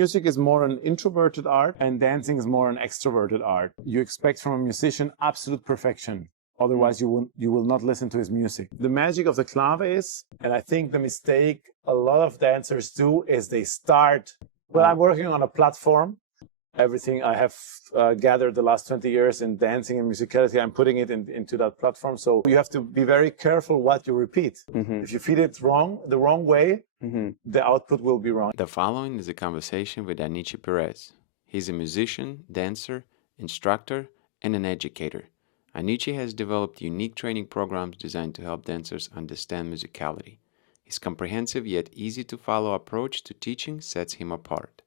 music is more an introverted art and dancing is more an extroverted art. You expect from a musician absolute perfection. Otherwise, you will not listen to his music. The magic of the clave is, and I think the mistake a lot of dancers do, is they start, well, I'm working on a platform. Everything I have gathered the last 20 years in dancing and musicality, I'm putting it into that platform. So you have to be very careful what you repeat. If you feed it wrong, the wrong way, the output will be wrong. The following is a conversation with Anichi Perez. He's a musician, dancer, instructor, and an educator. Anichi has developed unique training programs designed to help dancers understand musicality. His comprehensive yet easy-to-follow approach to teaching sets him apart.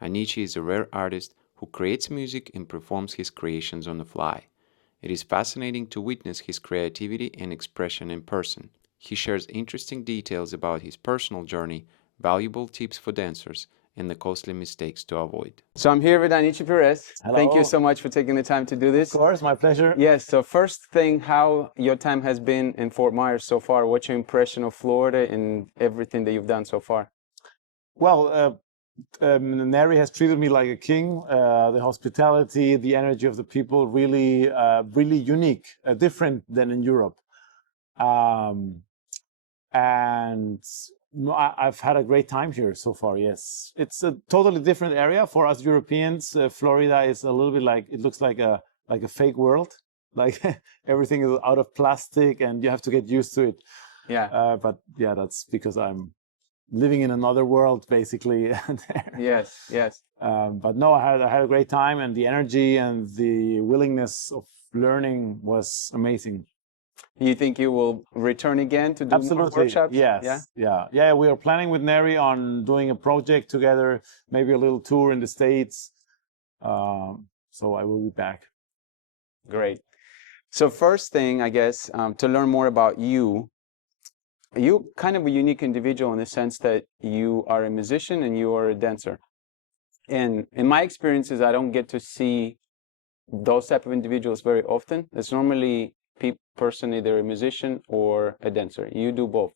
Anichi is a rare artist who creates music and performs his creations on the fly. It is fascinating to witness his creativity and expression in person. He shares interesting details about his personal journey, valuable tips for dancers, and the costly mistakes to avoid. So I'm here with Anichi Perez. Hello. Thank you so much for taking the time to do this. Of course, my pleasure. Yes, so first thing, how your time has been in Fort Myers so far? What's your impression of Florida and everything that you've done so far? Well, Neri has treated me like a king. The hospitality, the energy of the people, really, really unique, different than in Europe. And I've had a great time here so far. Yes, it's a totally different area for us Europeans. Florida is a little bit like, it looks like a fake world. Like everything is out of plastic, and you have to get used to it. Yeah. But yeah, that's because I'm living in another world, basically. There. Yes, yes. But no, I had a great time, and the energy and the willingness of learning was amazing. You think you will return again to do more workshops? Yes. Yeah. We are planning with Neri on doing a project together, maybe a little tour in the States. So I will be back. Great. So first thing, I guess, to learn more about you, you're kind of a unique individual in the sense that you are a musician and you are a dancer. And in my experiences, I don't get to see those type of individuals very often. It's normally person, either a musician or a dancer. You do both.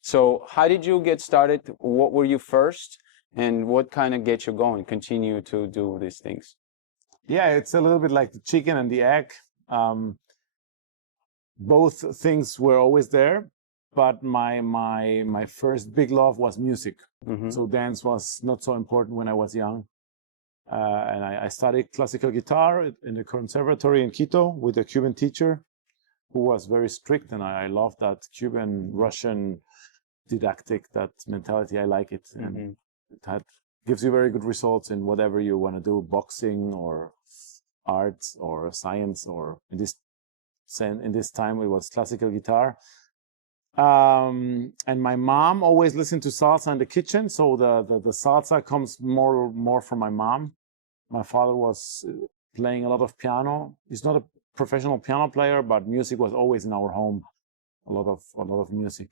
So how did you get started? What were you first? And what kind of gets you going, continue to do these things? Yeah, it's a little bit like the chicken and the egg. Both things were always there. But my first big love was music. So dance was not so important when I was young. And I studied classical guitar in the conservatory in Quito with a Cuban teacher who was very strict. And I loved that Cuban, Russian, didactic, that mentality. I like it. And it gives you very good results in whatever you want to do, boxing or arts or science, or in this time it was classical guitar. And my mom always listened to salsa in the kitchen, so the salsa comes more from my mom. My father was playing a lot of piano. He's not a professional piano player, but music was always in our home. A lot of music.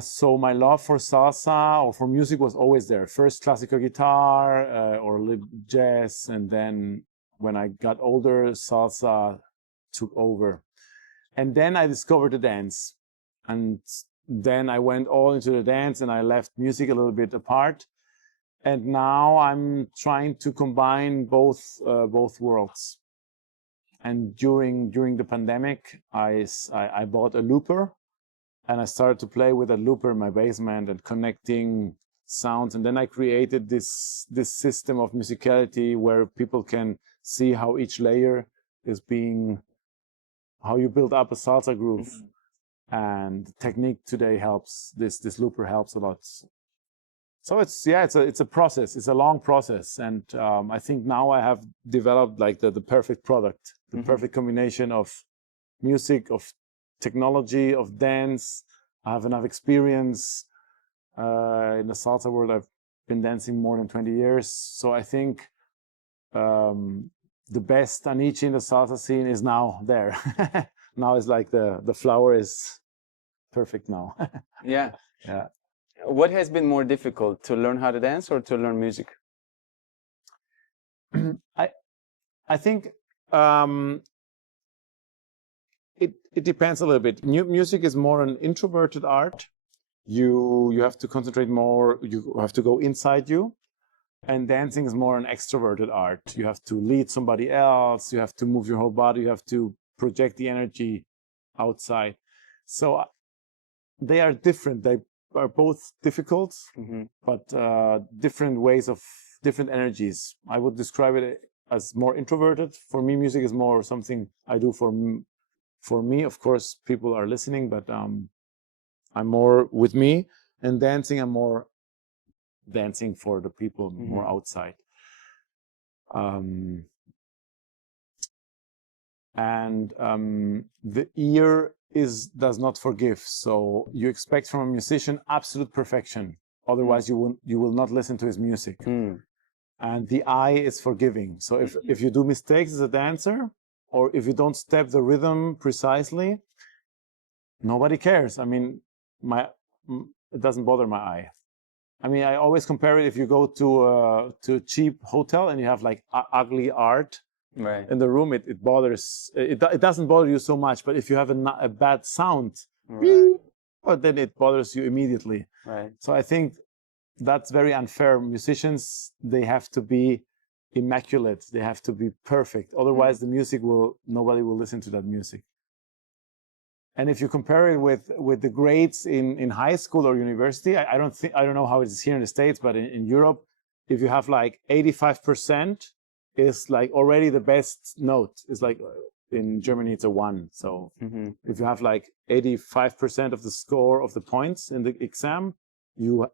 So my love for salsa or for music was always there. First classical guitar or a little jazz, and then when I got older, salsa took over. And then I discovered the dance. And then I went all into the dance, and I left music a little bit apart. And now I'm trying to combine both worlds. And during the pandemic, I bought a looper, and I started to play with a looper in my basement and connecting sounds. And then I created this system of musicality where people can see how each layer is how you build up a salsa groove. And technique today helps. This looper helps a lot. So it's a process. It's a long process, and I think now I have developed like the perfect product, the perfect combination of music, of technology, of dance. I have enough experience in the salsa world. I've been dancing more than 20 years, so I think the best Anichi in the salsa scene is now there. Now it's like the flower is perfect now. Yeah. Yeah. What has been more difficult, to learn how to dance or to learn music? I think it depends a little bit. Music is more an introverted art, you have to concentrate more. You have to go inside you. And dancing is more an extroverted art. You have to lead somebody else. You have to move your whole body. You have to project the energy outside. So they are different. They are both difficult, but different ways of different energies. I would describe it as more introverted. For me, music is more something I do for me. Of course, people are listening, but I'm more with me. And dancing, I'm more dancing for the people, more outside. The ear does not forgive. So you expect from a musician absolute perfection. Otherwise, you will not listen to his music. And the eye is forgiving. So if you do mistakes as a dancer, or if you don't step the rhythm precisely, nobody cares. I mean, it doesn't bother my eye. I mean, I always compare it if you go to a cheap hotel and you have like ugly art in the room, it bothers. It doesn't bother you so much. But if you have a bad sound, well, then it bothers you immediately. Right. So I think that's very unfair. Musicians, they have to be immaculate. They have to be perfect. Otherwise, nobody will listen to that music. And if you compare it with the grades in high school or university, I don't know how it is here in the States, but in Europe, if you have like 85%, is like already the best note. It's like in Germany, it's a 1. So if you have like 85% of the score of the points in the exam, you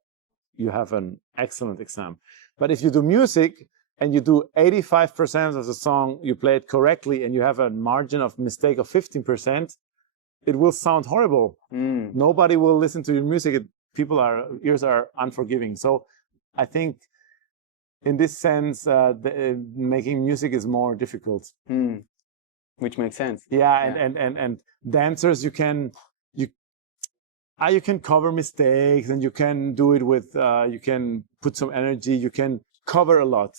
have an excellent exam. But if you do music and you do 85% of the song, you play it correctly, and you have a margin of mistake of 15%, it will sound horrible. Nobody will listen to your music. Ears are unforgiving. So I think in this sense, making music is more difficult. Which makes sense. Yeah. And dancers, you can cover mistakes, and you can do it with, you can put some energy, you can cover a lot.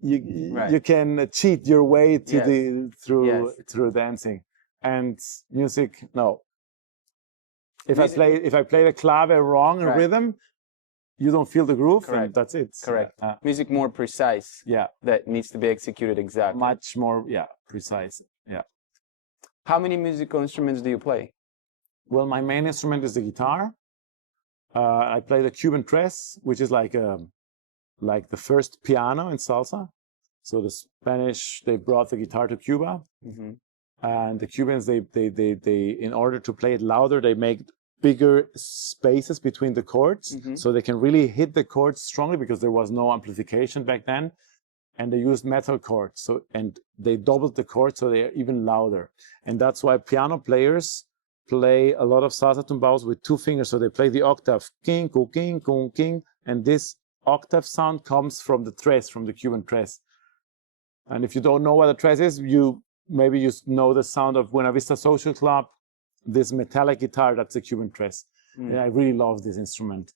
You can cheat your way to through dancing. And music, no. If I play the clave wrong in rhythm, you don't feel the groove, and that's it. Correct. Music more precise. Yeah. That needs to be executed exactly. Much more, precise. Yeah. How many musical instruments do you play? Well, my main instrument is the guitar. I play the Cuban tres, which is like the first piano in salsa. So the Spanish, they brought the guitar to Cuba. And the Cubans, they in order to play it louder, they make bigger spaces between the chords, so they can really hit the chords strongly, because there was no amplification back then, and they used metal chords. And they doubled the chords, so they are even louder. And that's why piano players play a lot of salsa tumbaos with 2 fingers. So they play the octave, king, ku, king, ku, king, and this octave sound comes from the tres, from the Cuban tres. And if you don't know what the tres is, maybe you know the sound of Buena Vista Social Club, this metallic guitar, that's a Cuban tres. And I really love this instrument.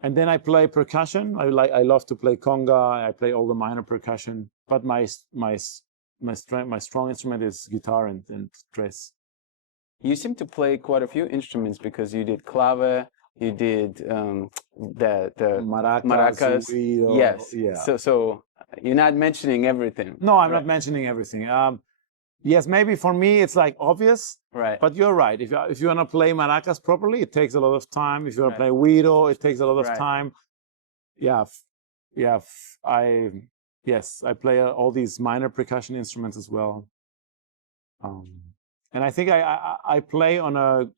And then I play percussion. I love to play conga. I play all the minor percussion. But my strong instrument is guitar and tres. You seem to play quite a few instruments, because you did clave, you did the maracas. Yes. Yeah. So you're not mentioning everything. No, I'm not mentioning everything. Yes, maybe for me it's like obvious, right? But you're right. If you want to play maracas properly, it takes a lot of time. If you want to play güiro, it takes a lot of time. I play all these minor percussion instruments as well. And I think I play on a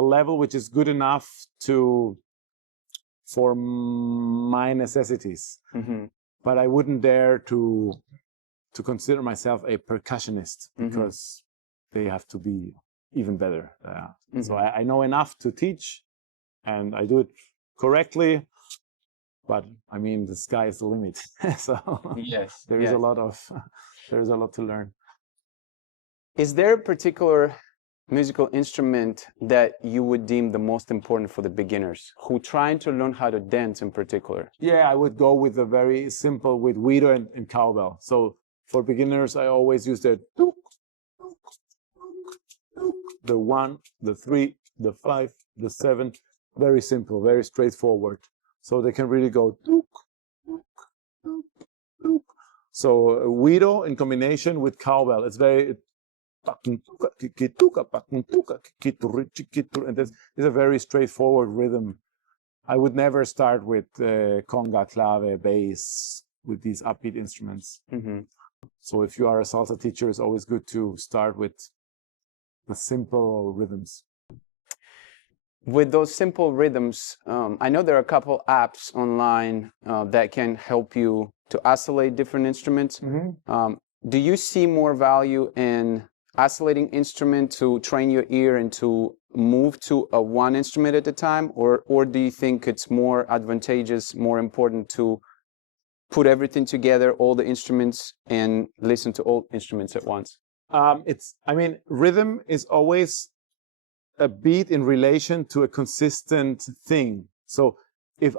level which is good enough for my necessities. But I wouldn't dare to consider myself a percussionist, because they have to be even better. So I know enough to teach, and I do it correctly. But I mean, the sky is the limit. So there is a lot to learn. Is there a particular musical instrument that you would deem the most important for the beginners who trying to learn how to dance in particular? Yeah, I would go with the very simple, with güiro and cowbell. So for beginners, I always use the 1, the 3, the 5, the 7, very simple, very straightforward. So they can really go dook, dook, dook, dook. So guido in combination with cowbell, it's very, and this is a very straightforward rhythm. I would never start with conga, clave, bass, with these upbeat instruments. Mm-hmm. So if you are a salsa teacher, it's always good to start with the simple rhythms. With those simple rhythms, I know there are a couple apps online that can help you to isolate different instruments. Mm-hmm. Do you see more value in isolating instrument to train your ear and to move to a one instrument at a time, or do you think it's more advantageous, more important to put everything together, all the instruments, and listen to all instruments at once? Rhythm is always a beat in relation to a consistent thing. So if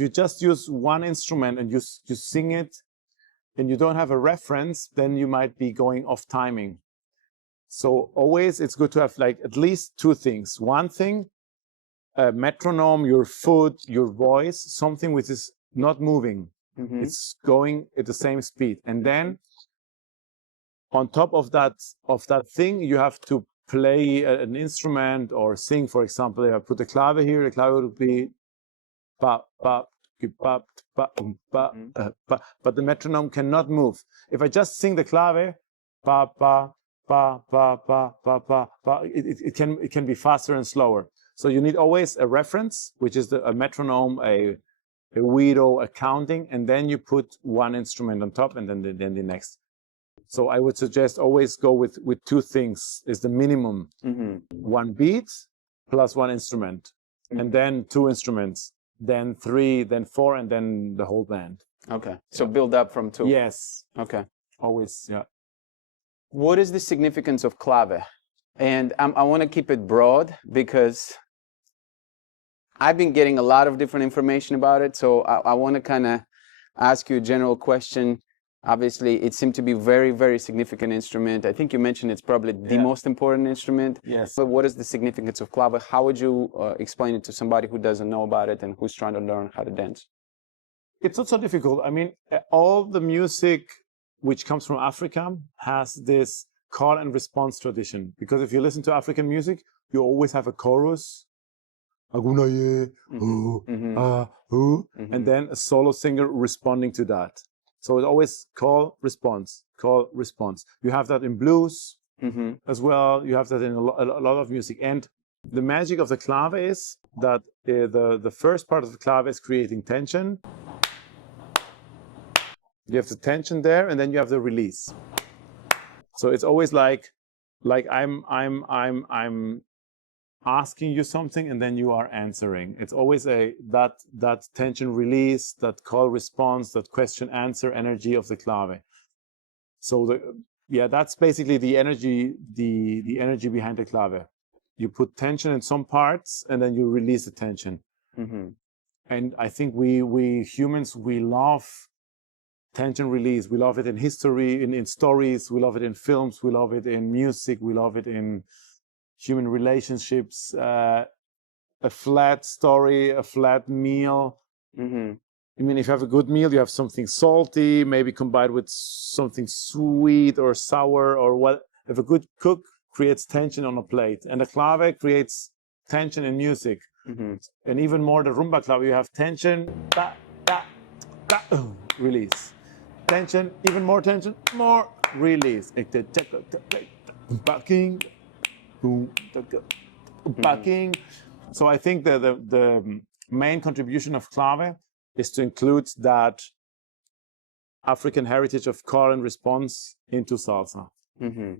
you just use one instrument and you sing it and you don't have a reference, then you might be going off timing. So always it's good to have like at least two things. One thing, a metronome, your foot, your voice, something which is not moving. Mm-hmm. It's going at the same speed. And then on top of that thing, you have to play an instrument or sing. For example, if I put the clave here, the clave would be ba, ba, ba, ba, ba, ba, but the metronome cannot move. If I just sing the clave, ba, ba, ba, ba, ba, ba, ba, ba, it can be faster and slower. So you need always a reference, which is a metronome, a guido, a counting, and then you put one instrument on top and then the next. So I would suggest always go with two things is the minimum. Mm-hmm. One beat plus one instrument, mm-hmm. and then two instruments, then three, then four, and then the whole band. Okay. So build up from two. Yes. Okay. Always, yeah. What is the significance of clave? And I want to keep it broad because I've been getting a lot of different information about it. So I want to kind of ask you a general question. Obviously, it seemed to be very, very significant instrument. I think you mentioned it's probably the most important instrument. Yes. But what is the significance of clave? How would you explain it to somebody who doesn't know about it and who's trying to learn how to dance? It's not so difficult. I mean, all the music which comes from Africa has this call and response tradition. Because if you listen to African music, you always have a chorus, mm-hmm. And then a solo singer responding to that. So it's always call, response, call, response. You have that in blues, mm-hmm. as well. You have that in a lot of music. And the magic of the clave is that the first part of the clave is creating tension. You have the tension there, and then you have the release. So it's always like I'm asking you something, and then you are answering. It's always that tension release, that call response, that question answer energy of the clave. So that's basically the energy, the energy behind the clave. You put tension in some parts, and then you release the tension. Mm-hmm. And I think we humans, we love tension release. We love it in history, in stories. We love it in films. We love it in music. We love it in human relationships. A flat story, a flat meal. Mm-hmm. I mean, if you have a good meal, you have something salty, maybe combined with something sweet or sour or what. If a good cook creates tension on a plate, and the clave creates tension in music. Mm-hmm. And even more, the rumba clave, you have tension, release. Tension, even more tension, more release. Backing. So I think the main contribution of clave is to include that African heritage of call and response into salsa. Mm-hmm.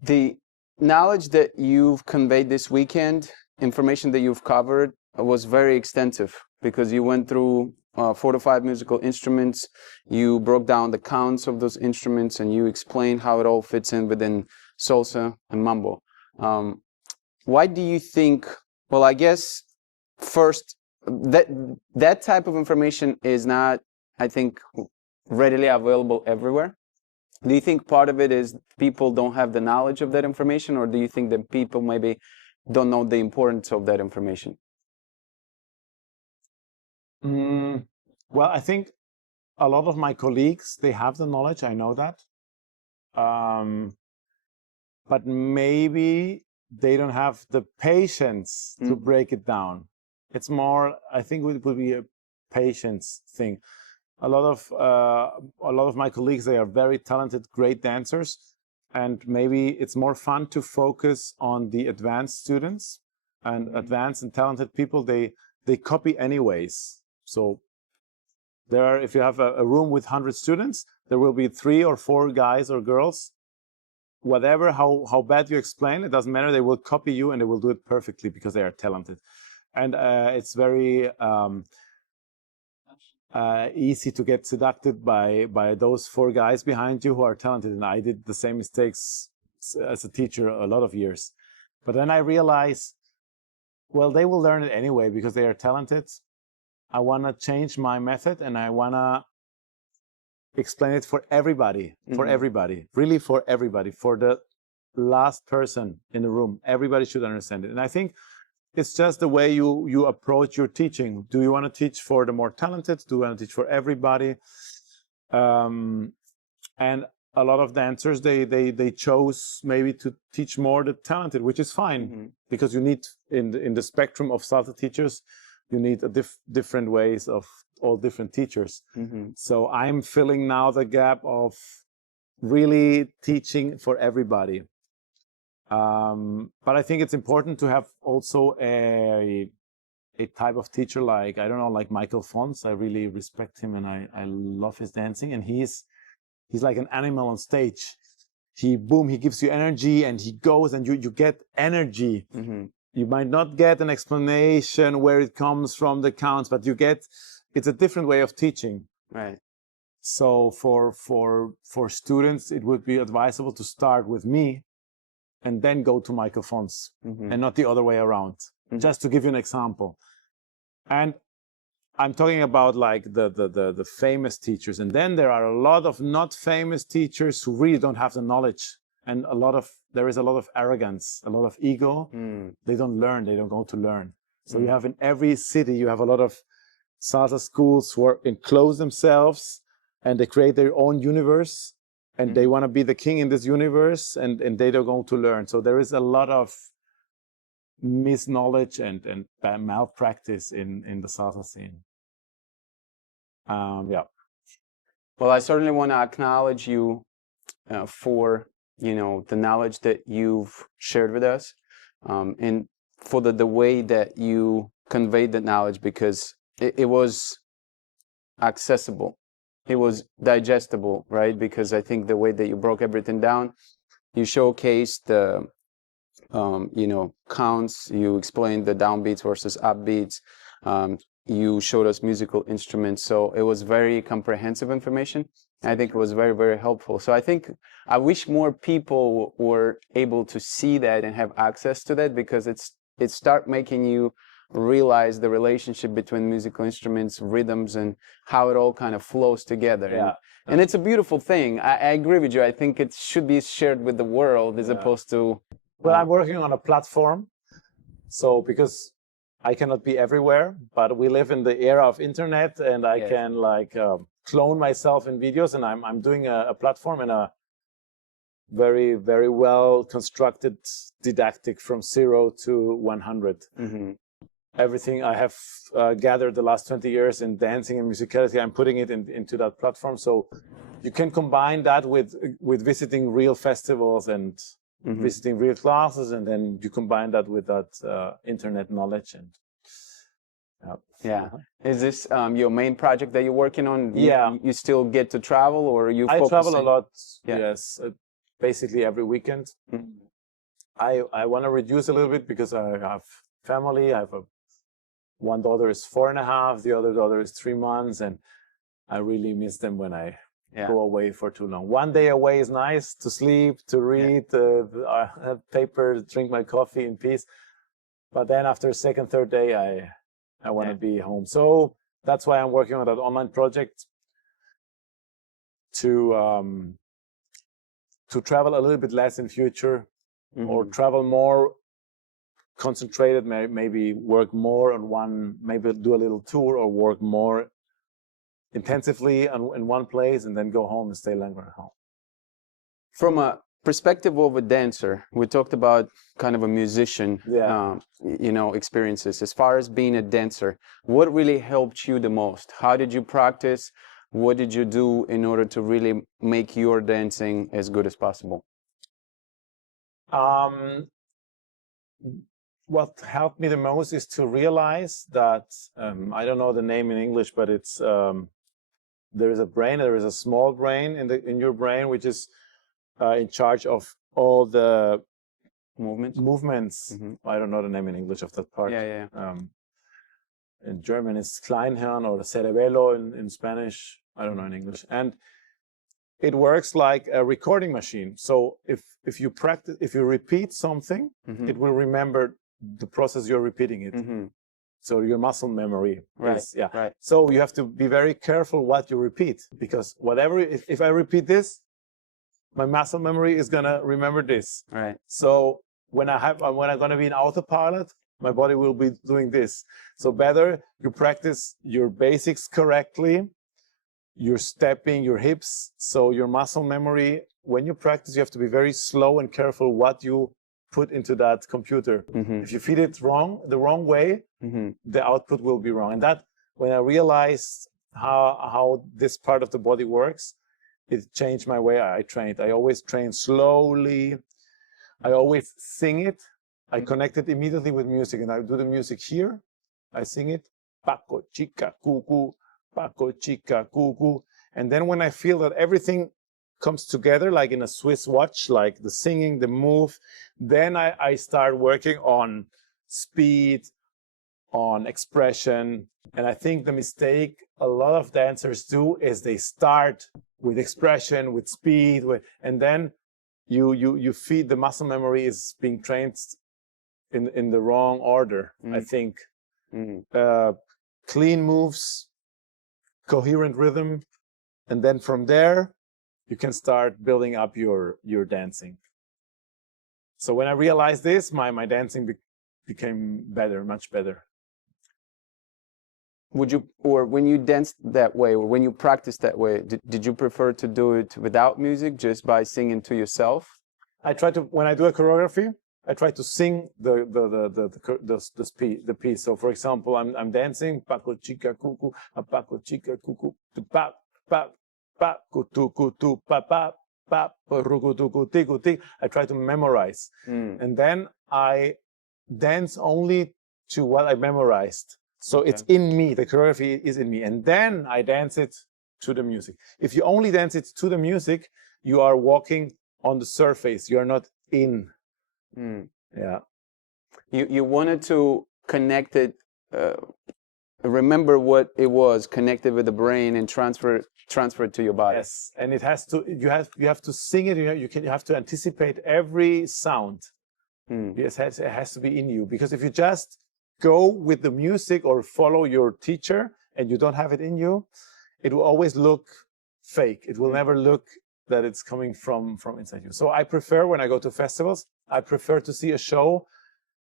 The knowledge that you've conveyed this weekend, information that you've covered, was very extensive because you went through 4 to 5 musical instruments. You broke down the counts of those instruments, and you explained how it all fits in within salsa and mambo. Why do you think? Well, I guess first that type of information is not, I think, readily available everywhere. Do you think part of it is people don't have the knowledge of that information, or do you think that people maybe don't know the importance of that information? Well, I think a lot of my colleagues, they have the knowledge, I know that. But maybe they don't have the patience to break it down. It's more, I think it would be a patience thing. A lot of my colleagues, they are very talented, great dancers, and maybe it's more fun to focus on the advanced students and advanced and talented people. They copy anyways. So if you have a room with 100 students, there will be 3 or 4 guys or girls. Whatever, how bad you explain, it doesn't matter. They will copy you and they will do it perfectly because they are talented. And it's very easy to get seduced by those 4 guys behind you who are talented. And I did the same mistakes as a teacher a lot of years. But then I realized, well, they will learn it anyway because they are talented. I want to change my method and I want to explain it for everybody, really for everybody, for the last person in the room. Everybody should understand it. And I think it's just the way you approach your teaching. Do you want to teach for the more talented? Do you want to teach for everybody? And a lot of dancers, they chose maybe to teach more the talented, which is fine, because you need, in the spectrum of salsa teachers, you need different ways of all different teachers. So I'm filling now the gap of really teaching for everybody. But I think it's important to have also a type of teacher like, I don't know, like Mykel. I really respect him and I love his dancing. And he's like an animal on stage. He gives you energy and he goes and you get energy. You might not get an explanation where it comes from, the counts, but it's a different way of teaching. Right. So for students, it would be advisable to start with me and then go to Mykel and not the other way around. Just to give you an example. And I'm talking about like the famous teachers. And then there are a lot of not famous teachers who really don't have the knowledge. And there is a lot of arrogance, a lot of ego. They don't learn, they don't go to learn. So you have in every city, you have a lot of salsa schools who are enclosed themselves and they create their own universe and they want to be the king in this universe and they don't go to learn. So there is a lot of misknowledge and malpractice in the salsa scene. Yeah. Well, I certainly want to acknowledge you for the knowledge that you've shared with us, and for the way that you conveyed that knowledge, because it was accessible, it was digestible, right? Because I think the way that you broke everything down, you showcased the counts, you explained the downbeats versus upbeats, you showed us musical instruments, so it was very comprehensive information. I think it was very, very helpful. So I wish more people were able to see that and have access to that, because it start making you realize the relationship between musical instruments, rhythms, and how it all kind of flows together. Yeah. And it's a beautiful thing. I agree with you. I think it should be shared with the world as opposed to... Well, I'm working on a platform. So because I cannot be everywhere, but we live in the era of internet and I can like clone myself in videos, and I'm doing a platform and a very, very well constructed didactic from 0 to 100. Everything I have gathered the last 20 years in dancing and musicality, I'm putting it into that platform. So you can combine that with visiting real festivals and visiting real classes, and then you combine that with that internet knowledge. And Is this your main project that you're working on? You still get to travel, or I travel a lot. Yes, basically every weekend. I want to reduce a little bit because I have family. I have one daughter is 4.5, the other daughter is 3 months, and I really miss them when I go away for too long. One day away is nice, to sleep, to read, have paper, drink my coffee in peace. But then after second, third day, I want to be home. So that's why I'm working on that online project to travel a little bit less in future, or travel more concentrated, maybe work more on one, maybe do a little tour or work more intensively in one place and then go home and stay longer at home. From a perspective of a dancer, we talked about kind of a musician, experiences. As far as being a dancer, what really helped you the most? How did you practice? What did you do in order to really make your dancing as good as possible? What helped me the most is to realize that, I don't know the name in English, but it's, there is a small brain in your brain, which is in charge of all the movements. Mm-hmm. I don't know the name in English of that part. In German, it's Kleinhirn or cerebelo in Spanish. I don't know in English. And it works like a recording machine. So if you practice, if you repeat something, mm-hmm. it will remember the process you're repeating it. Mm-hmm. So your muscle memory is, right. So you have to be very careful what you repeat, because if I repeat this, my muscle memory is gonna remember this. Right. So when I'm gonna be in autopilot, my body will be doing this. So better you practice your basics correctly, your stepping, your hips. So your muscle memory, when you practice, you have to be very slow and careful what you put into that computer. Mm-hmm. If you feed it the wrong way, mm-hmm. the output will be wrong. And that, when I realized how this part of the body works, it changed my way I trained. I always train slowly. I always sing it. I connect it immediately with music, and I do the music here. I sing it, Paco, chica, cucu, Paco, chica, cucu. And then when I feel that everything comes together, like in a Swiss watch, like the singing, the move, then I start working on speed, on expression. And I think the mistake a lot of dancers do is they start with expression, with speed, and then you feed the muscle memory is being trained in the wrong order. I think clean moves, coherent rhythm, and then from there you can start building up your dancing. So when I realized this, my dancing became better, much better. Would you, or when you danced that way, or when you practiced that way, did you prefer to do it without music, just by singing to yourself? I try to, when I do a choreography, I try to sing the piece. So for example, I'm dancing, Paco chica cucu, Paco chica cucu, pa pa pa kutu kutu pa pa pa rukutu kuti kuti. I try to memorize, and then I dance only to what I memorized. So it's in me, the choreography is in me. And then I dance it to the music. If you only dance it to the music, you are walking on the surface. You are not in. Yeah. You wanted to connect it, remember what it was, connect it with the brain and transfer it to your body. Yes, and it has to, you have to sing it, you have to anticipate every sound. Yes, it has to be in you. Because if you just go with the music or follow your teacher and you don't have it in you, it will always look fake. It will never look that it's coming from inside you. So I prefer, when I go to festivals, I prefer to see a show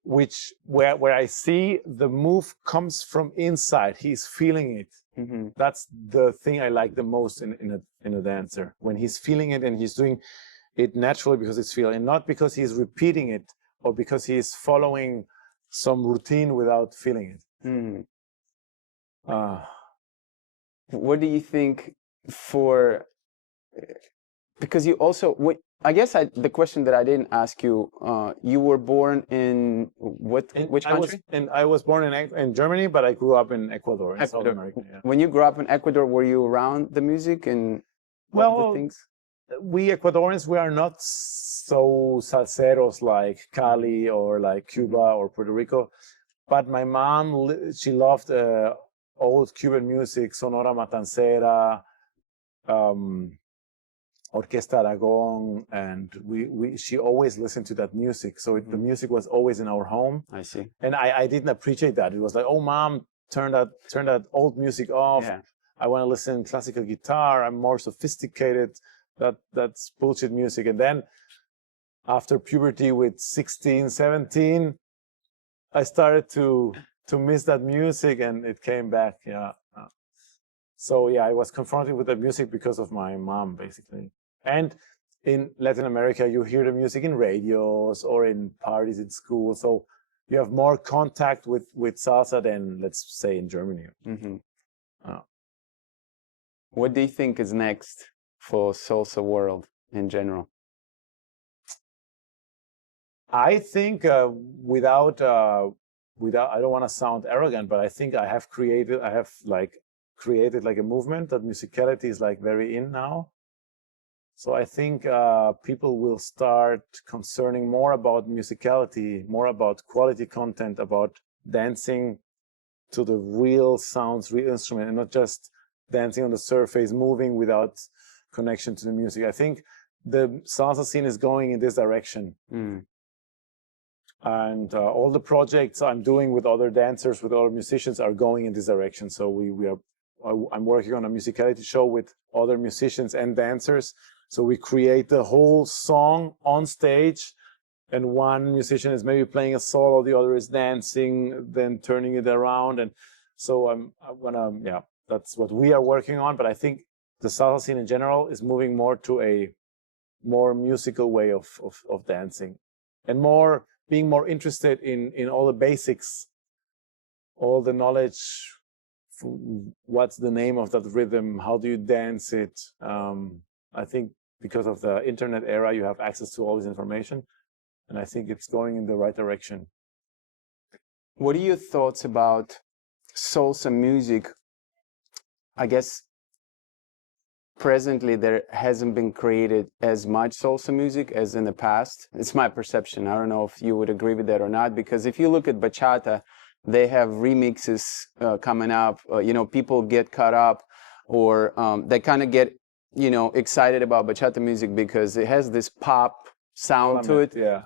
where I see the move comes from inside. He's feeling it. Mm-hmm. That's the thing I like the most in a dancer, when he's feeling it and he's doing it naturally because it's feeling, and not because he's repeating it or because he's following some routine without feeling it. Mm. What do you think because you also, I guess the question that I didn't ask you, you were born in which country? I was born in Germany, but I grew up in Ecuador, in South America. Yeah. When you grew up in Ecuador, were you around the music and all the things? We Ecuadorians, we are not so salseros like Cali or like Cuba or Puerto Rico, but my mom, she loved old Cuban music, Sonora Matancera, Orquesta Aragon, and she always listened to that music. So the music was always in our home. I see. And I didn't appreciate that. It was like, oh, mom, turn that old music off. Yeah. I want to listen to classical guitar. I'm more sophisticated. That's bullshit music. And then after puberty with 16, 17, I started to miss that music, and it came back. Yeah. So yeah, I was confronted with the music because of my mom, basically. And in Latin America, you hear the music in radios or in parties in school. So you have more contact with salsa than, let's say, in Germany. Mm-hmm. What do you think is next for salsa world in general? I think without I don't want to sound arrogant, but I think I have created like a movement that musicality is like very in now. So I think people will start concerning more about musicality, more about quality content, about dancing to the real sounds, real instrument, and not just dancing on the surface, moving without connection to the music. I think the salsa scene is going in this direction. And all the projects I'm doing with other dancers, with other musicians, are going in this direction. So I'm working on a musicality show with other musicians and dancers. So we create the whole song on stage, and one musician is maybe playing a solo, the other is dancing, then turning it around. And so that's what we are working on. But I think the salsa scene in general is moving more to a more musical way of dancing, and being more interested in all the basics, all the knowledge. What's the name of that rhythm? How do you dance it? I think because of the internet era, you have access to all this information, and I think it's going in the right direction. What are your thoughts about salsa music? I guess presently there hasn't been created as much salsa music as in the past. It's my perception. I don't know if you would agree with that or not, because if you look at bachata, they have remixes coming up. People get caught up, or they kind of get excited about bachata music because it has this pop sound to it. Yeah.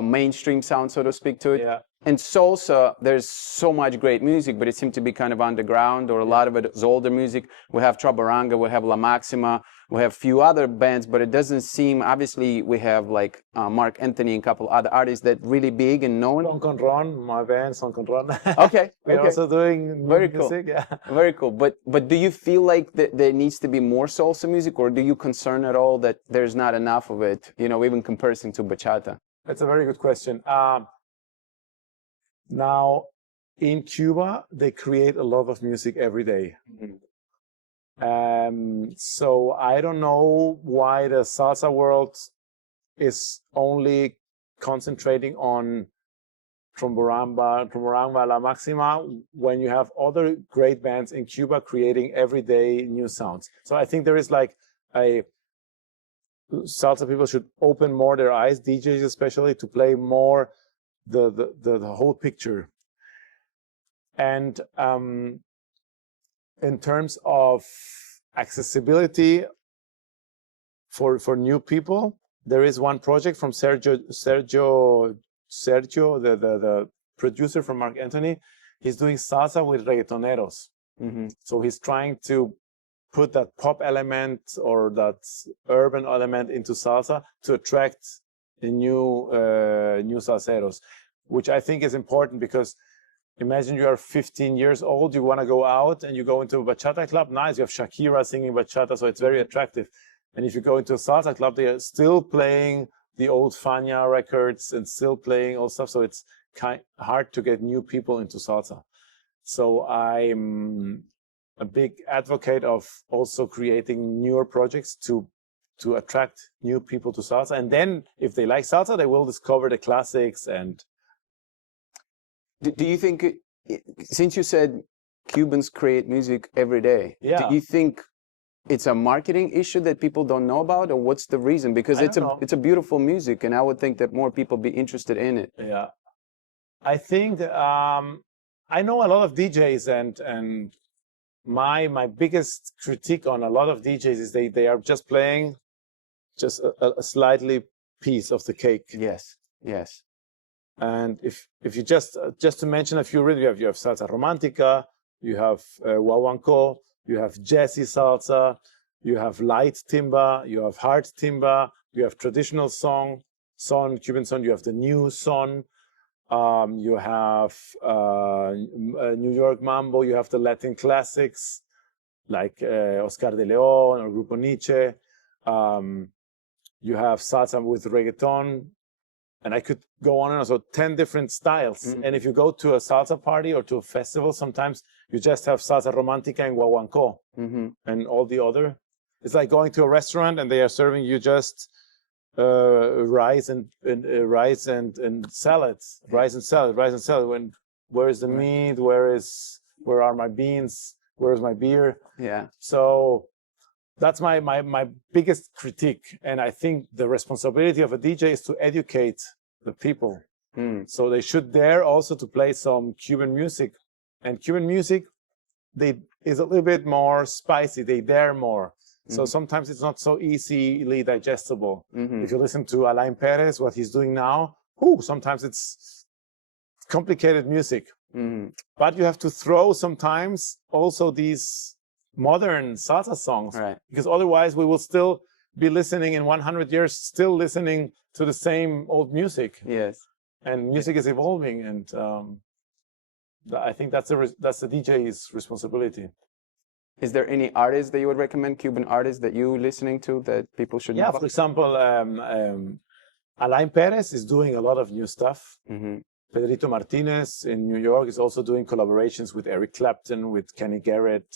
Mainstream sound, so to speak, to it. Yeah. And salsa, there's so much great music, but it seemed to be kind of underground, or a lot of it is older music. We have Trabaranga, we have La Maxima, we have a few other bands, but it doesn't seem, obviously we have like Mark Anthony and a couple other artists that really big and known. Son con Ron, my band, Son con Ron. Okay. We're also doing very music, cool. Yeah. Very cool. But do you feel like there needs to be more salsa music, or do you concern at all that there's not enough of it, even comparison to bachata? That's a very good question. Now, in Cuba, they create a lot of music every day. So I don't know why the salsa world is only concentrating on Tromboramba, La Maxima, when you have other great bands in Cuba creating everyday new sounds. So I think there is like salsa people should open more their eyes, DJs especially, to play more the whole picture. And in terms of accessibility for new people, there is one project from Sergio, the producer from Mark Anthony. He's doing salsa with reggaetoneros. So he's trying to put that pop element or that urban element into salsa to attract the new salseros, which I think is important, because imagine you are 15 years old, you want to go out and you go into a bachata club. Nice, you have Shakira singing bachata, so it's very attractive. And if you go into a salsa club, they are still playing the old Fania records and still playing all stuff. So it's hard to get new people into salsa. So I'm a big advocate of also creating newer projects to attract new people to salsa. And then if they like salsa, they will discover the classics. And do you think, since you said Cubans create music every day, yeah, do you think it's a marketing issue that people don't know about, or what's the reason? Because it's a beautiful music, and I would think that more people be interested in it. Yeah, I think I know a lot of DJs, and my biggest critique on a lot of DJs is they are just playing just a slightly piece of the cake. Yes, yes. And if you just to mention a few rhythms, you have salsa romántica, you have guaguancó, you have jazzy salsa, you have light timba, you have hard timba, you have traditional son, Cuban son, you have the new son. You have New York mambo. You have the Latin classics like Oscar de Leon or Grupo Nietzsche. You have salsa with reggaeton, and I could go on and on. So 10 different styles. Mm-hmm. And if you go to a salsa party or to a festival, sometimes you just have salsa romántica and guaguancó, mm-hmm. and all the other. It's like going to a restaurant and they are serving you just rice and salads, rice and salad. Where is the meat? Where are my beans? Where's my beer? Yeah. So that's my biggest critique. And I think the responsibility of a DJ is to educate the people. Mm. So they should dare also to play some Cuban music. And Cuban music, is a little bit more spicy. They dare more. So sometimes it's not so easily digestible. Mm-hmm. If you listen to Alain Perez, what he's doing now, sometimes it's complicated music. Mm-hmm. But you have to throw sometimes also these modern salsa songs, right? Because otherwise we will still be listening in 100 years, still listening to the same old music. Yes. And music is evolving, and I think that's the DJ's responsibility. Is there any artist that you would recommend, Cuban artists that you're listening to that people should know? Yeah, for example, Alain Perez is doing a lot of new stuff. Mm-hmm. Pedrito Martinez in New York is also doing collaborations with Eric Clapton, with Kenny Garrett.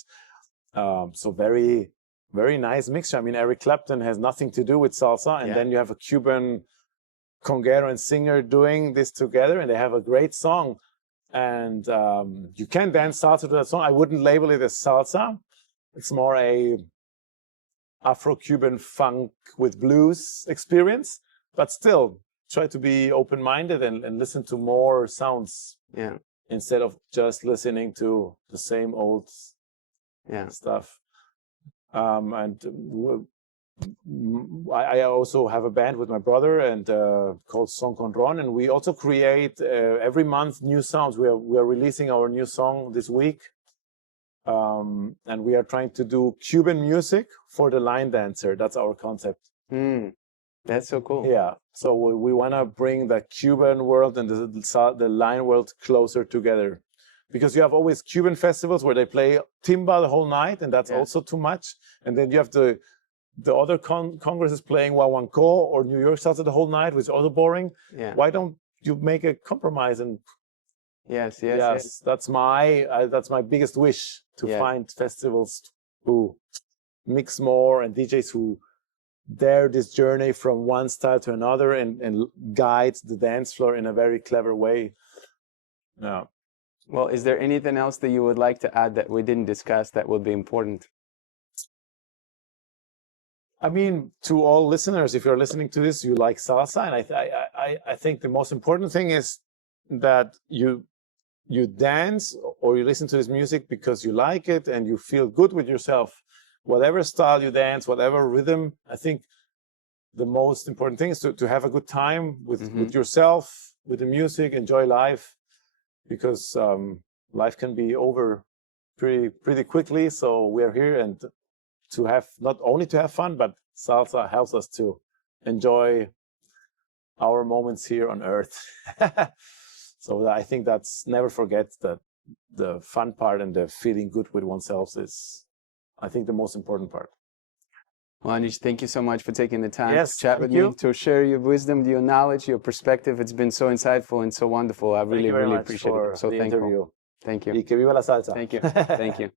So very, very nice mixture. I mean, Eric Clapton has nothing to do with salsa, and then you have a Cuban conguero and singer doing this together, and they have a great song. And you can dance salsa to that song. I wouldn't label it as salsa. It's more a Afro-Cuban funk with blues experience, but still try to be open-minded and listen to more sounds. Yeah. Instead of just listening to the same old stuff. And I also have a band with my brother and called Son Con Ron, and we also create every month new songs. We are releasing our new song this week, and we are trying to do Cuban music for the line dancer. That's our concept. That's so cool. Yeah, so we want to bring the Cuban world and the line world closer together. Because you have always Cuban festivals where they play timba the whole night, and that's also too much. And then you have the other congresses playing guaguancó or New York salsa the whole night, which is also boring. Yeah. Why don't you make a compromise? And yes. That's my biggest wish, to find festivals who mix more and DJs who dare this journey from one style to another and guide the dance floor in a very clever way. Yeah. Well, is there anything else that you would like to add that we didn't discuss that would be important? I mean, to all listeners, if you're listening to this, you like salsa, and I think the most important thing is that you dance or you listen to this music because you like it and you feel good with yourself. Whatever style you dance, whatever rhythm, I think the most important thing is to have a good time with yourself, with the music, enjoy life. Because life can be over pretty quickly. So we're here and to have, not only to have fun, but salsa helps us to enjoy our moments here on earth. So I think that's, never forget that the fun part and the feeling good with oneself is, I think, the most important part. Well, Anichi, thank you so much for taking the time to chat with me, to share your wisdom, your knowledge, your perspective. It's been so insightful and so wonderful. I really, really appreciate it. I'm so thankful. Interview. Thank you. Y que viva la salsa. Thank you. Thank you.